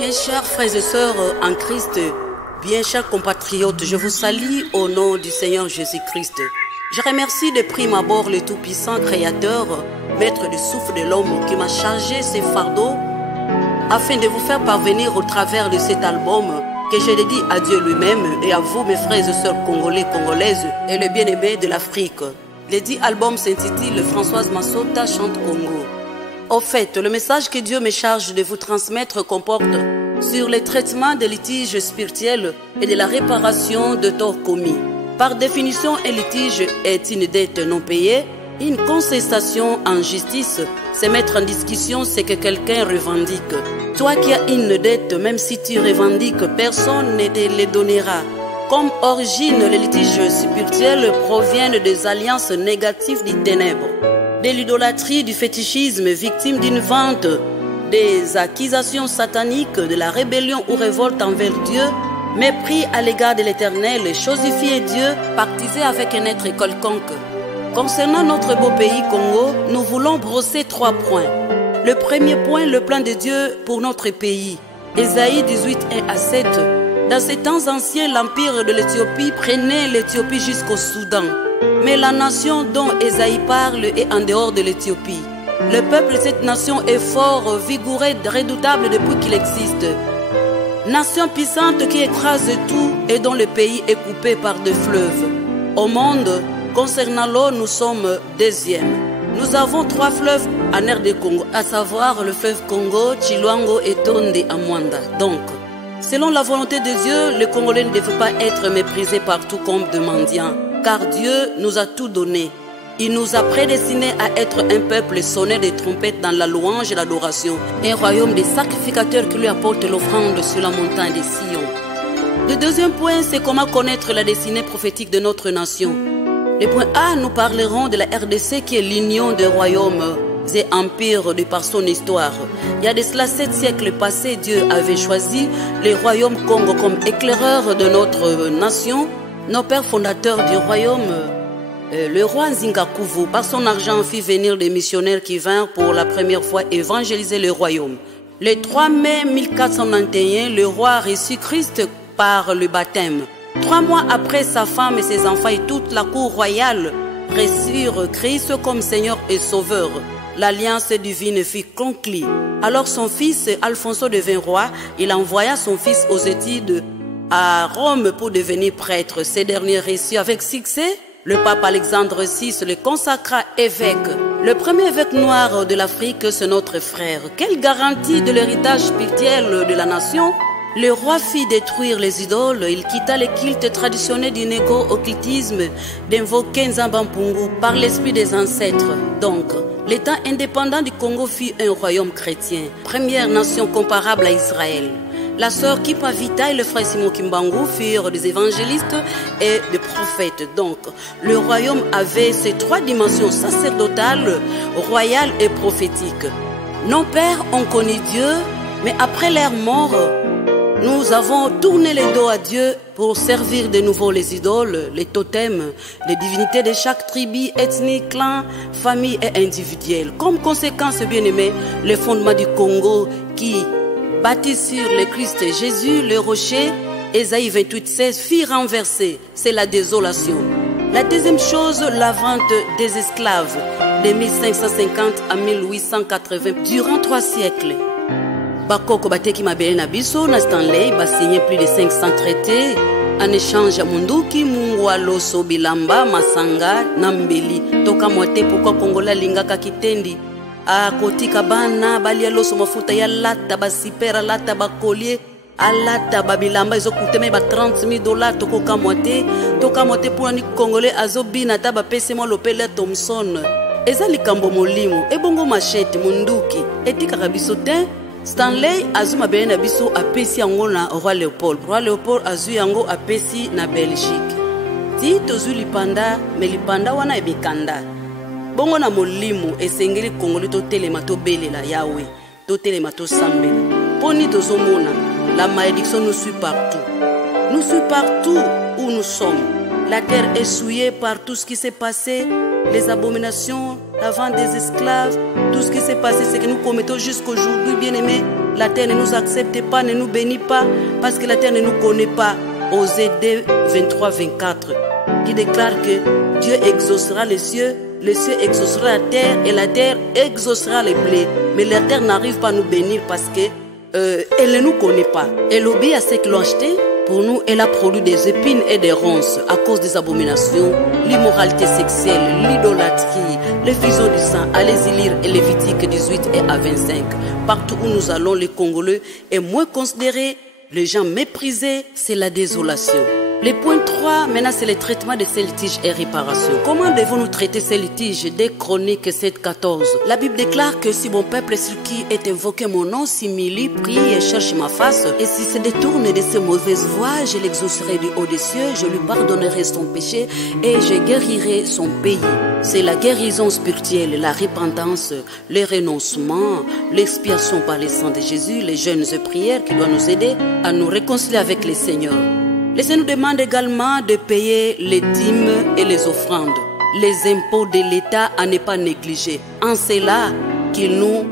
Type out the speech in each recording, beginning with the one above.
Bien chers frères et sœurs en Christ, bien chers compatriotes, je vous salue au nom du Seigneur Jésus-Christ. Je remercie de prime abord le Tout-Puissant Créateur, Maître du souffle de l'homme qui m'a chargé ces fardeaux afin de vous faire parvenir au travers de cet album que je dédie à Dieu lui-même et à vous mes frères et sœurs congolais, congolaises et les bien-aimés de l'Afrique. Le dit album s'intitule Françoise Massota chante Congo. Au fait, le message que Dieu me charge de vous transmettre comporte sur le traitement des litiges spirituels et de la réparation de torts commis. Par définition, un litige est une dette non payée, une contestation en justice, c'est mettre en discussion ce que quelqu'un revendique. Toi qui as une dette, même si tu revendiques, personne ne te le donnera. Comme origine, les litiges spirituels proviennent des alliances négatives des ténèbres, de l'idolâtrie, du fétichisme, victime d'une vente, des accusations sataniques, de la rébellion ou révolte envers Dieu, mépris à l'égard de l'Éternel, chosifier Dieu, pactiser avec un être quelconque. Concernant notre beau pays Congo, nous voulons brosser 3 points. Le premier point, le plan de Dieu pour notre pays. Ésaïe 18, 1 à 7. Dans ces temps anciens, l'empire de l'Éthiopie prenait l'Éthiopie jusqu'au Soudan. Mais la nation dont Ésaïe parle est en dehors de l'Éthiopie. Le peuple de cette nation est fort, vigoureux, redoutable depuis qu'il existe. Nation puissante qui écrase tout et dont le pays est coupé par des fleuves. Au monde, concernant l'eau, nous sommes deuxième. Nous avons 3 fleuves en aire de Congo, à savoir le fleuve Congo, Chilwango et Tonde à Mwanda. Donc, selon la volonté de Dieu, les Congolais ne doivent pas être méprisés partout comme des mendiants, car Dieu nous a tout donné. Il nous a prédestinés à être un peuple sonné des trompettes dans la louange et l'adoration, un royaume des sacrificateurs qui lui apporte l'offrande sur la montagne de Sion. Le deuxième point, c'est comment connaître la destinée prophétique de notre nation. Le point A, nous parlerons de la RDC qui est l'union des royaumes et empires de par son histoire. Il y a de cela 7 siècles passés, Dieu avait choisi le royaume Congo comme éclaireur de notre nation. Nos pères fondateurs du royaume, le roi Nzingakuvu, par son argent, fit venir des missionnaires qui vinrent pour la première fois évangéliser le royaume. Le 3 mai 1491, le roi reçut Christ par le baptême. 3 mois après, sa femme et ses enfants et toute la cour royale reçurent Christ comme Seigneur et Sauveur. L'alliance divine fut conclue. Alors son fils Alfonso devint roi. Il envoya son fils aux études à Rome pour devenir prêtre. Ces derniers reçut avec succès. Le pape Alexandre VI le consacra évêque. Le premier évêque noir de l'Afrique, c'est notre frère. Quelle garantie de l'héritage spirituel de la nation? Le roi fit détruire les idoles, il quitta les cultes traditionnels du négo-occultisme d'invoquer Nzambampungu par l'esprit des ancêtres. Donc, l'État indépendant du Congo fut un royaume chrétien, première nation comparable à Israël. La sœur Kipavita et le frère Simon Kimbangu furent des évangélistes et des prophètes. Donc, le royaume avait ces 3 dimensions sacerdotales, royales et prophétiques. Nos pères ont connu Dieu, mais après leur mort, nous avons tourné les dos à Dieu pour servir de nouveau les idoles, les totems, les divinités de chaque tribu, ethnie, clan, famille et individuel. Comme conséquence, bien-aimés, les fondements du Congo qui bâti sur le Christ Jésus, le rocher, Ésaïe 28, 16, fit renverser. C'est la désolation. La deuxième chose, la vente des esclaves de 1550 à 1880 durant 3 siècles. Bakoko bateki mabele na biso na Stanley signé plus de 500 traités en échange à Munduki, Mungwa, Loso, Bilamba, Masanga, Nambeli. Toka mwate pourquoi Kongola lingaka kitendi. A kotika bana balia loso mafuta ya lata basipera lata bakolie alata babilamba ezokuteme ba $30,000 tokoka mwate pour ni Congolais azobina ta bapese mo lopele Thomson. Eza likambo molimo ebongo machete Munduki etika biso te. Stanley azuma bene na biso apesi yango na roi Léopold. Roi Léopold azu yango apesi na Belgique. Ti tozu lipanda me lipanda wana ebikanda. Bongo na molimo esengeli Congolais to telema to belela Yahweh, to telema to sambela. Poni tozomona, la malédiction nous suit partout. Nous suit partout où nous sommes. La terre est souillée par tout ce qui s'est passé, les abominations, la vente des esclaves, tout ce qui s'est passé, c'est que nous commettons jusqu'aujourd'hui, bien-aimés. La terre ne nous accepte pas, ne nous bénit pas, parce que la terre ne nous connaît pas. Osée 2, 23, 24, qui déclare que Dieu exaucera les cieux exaucera la terre, et la terre exaucera les blés. Mais la terre n'arrive pas à nous bénir parce que elle ne nous connaît pas. Elle obéit à ceux qui l'ont acheté. Pour nous, elle a produit des épines et des ronces à cause des abominations, l'immoralité sexuelle, l'idolâtrie, l'effusion du sang. Allez-y lire Lévitique 18 et à 25. Partout où nous allons, les Congolais est moins considérés, les gens méprisés, c'est la désolation. Le point 3, maintenant, c'est le traitement de ces litiges et réparations. Comment devons-nous traiter ces litiges? Des Chroniques 7-14. La Bible déclare que si mon peuple sur qui est invoqué mon nom s'humilie, prie et cherche ma face, et s'il se détourne de ses mauvaises voies, je l'exaucerai du haut des cieux, je lui pardonnerai son péché et je guérirai son pays. C'est la guérison spirituelle, la repentance, le renoncement, l'expiation par le sang de Jésus, les jeûnes et prières qui doivent nous aider à nous réconcilier avec le Seigneur. Le Seigneur nous demande également de payer les dîmes et les offrandes, les impôts de l'État à ne pas négliger. En cela qu'il nous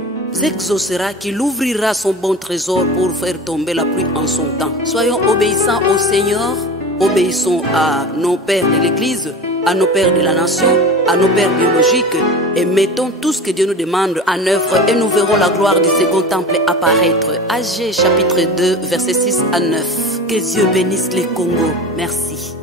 exaucera, qu'il ouvrira son bon trésor pour faire tomber la pluie en son temps. Soyons obéissants au Seigneur, obéissons à nos pères de l'Église, à nos pères de la nation, à nos pères biologiques, et mettons tout ce que Dieu nous demande en œuvre et nous verrons la gloire du second temple apparaître. Agé chapitre 2 versets 6 à 9. Que Dieu bénisse les Congo. Merci.